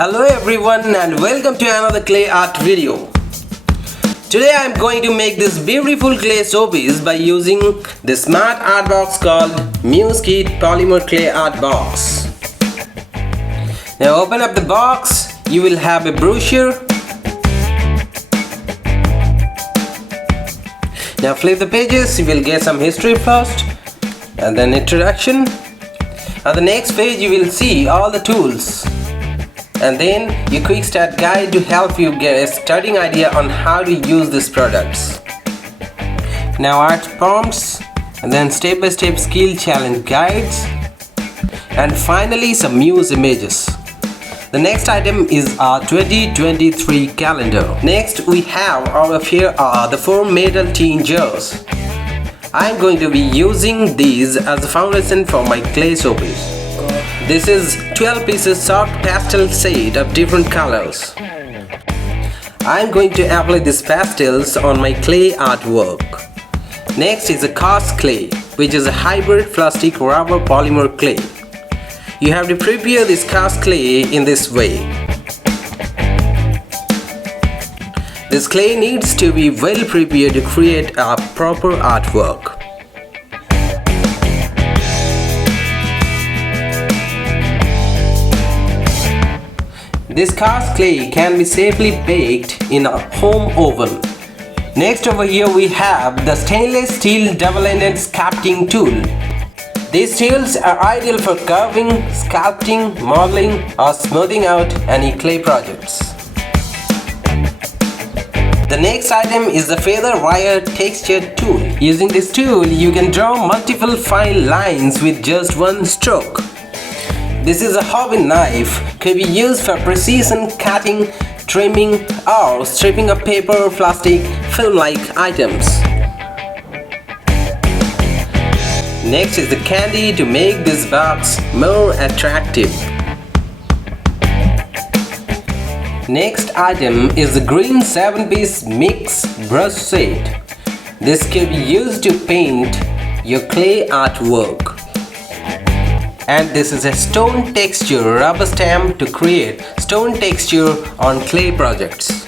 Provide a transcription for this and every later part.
Hello everyone and welcome to another clay art video. Today I am going to make this beautiful clay showpiece by using the smart art box called Muse Kit Polymer Clay Art Box. Now open up the box, you will have a brochure. Now flip the pages, you will get some history first and then introduction. On the next page you will see all the tools. And then your quick start guide to help you get a starting idea on how to use these products. Now art prompts, and then step-by-step skill challenge guides, and finally some Muse images. The next item is our 2023 calendar. Next we have here are the 4 metal tin jars. I am going to be using these as a foundation for my clay showpiece. This is 12 pieces soft pastel set of different colors. I am going to apply these pastels on my clay artwork. Next is a cast clay, which is a hybrid plastic rubber polymer clay. You have to prepare this cast clay in this way. This clay needs to be well prepared to create a proper artwork. This cast clay can be safely baked in a home oven. Next over here we have the stainless steel double-ended sculpting tool. These tools are ideal for carving, sculpting, modeling or smoothing out any clay projects. The next item is the feather wire texture tool. Using this tool you can draw multiple fine lines with just one stroke. This is a hobby knife, could be used for precision cutting, trimming or stripping of paper, plastic, film-like items. Next is the candy to make this box more attractive. Next item is the green 7-piece mix brush set. This can be used to paint your clay artwork. And this is a stone texture rubber stamp to create stone texture on clay projects.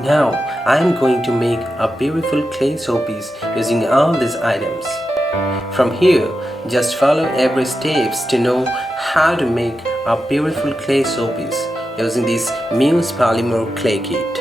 Now I am going to make a beautiful clay showpiece using all these items. From here, just follow every steps to know how to make a beautiful clay showpiece using this Muse Polymer clay kit.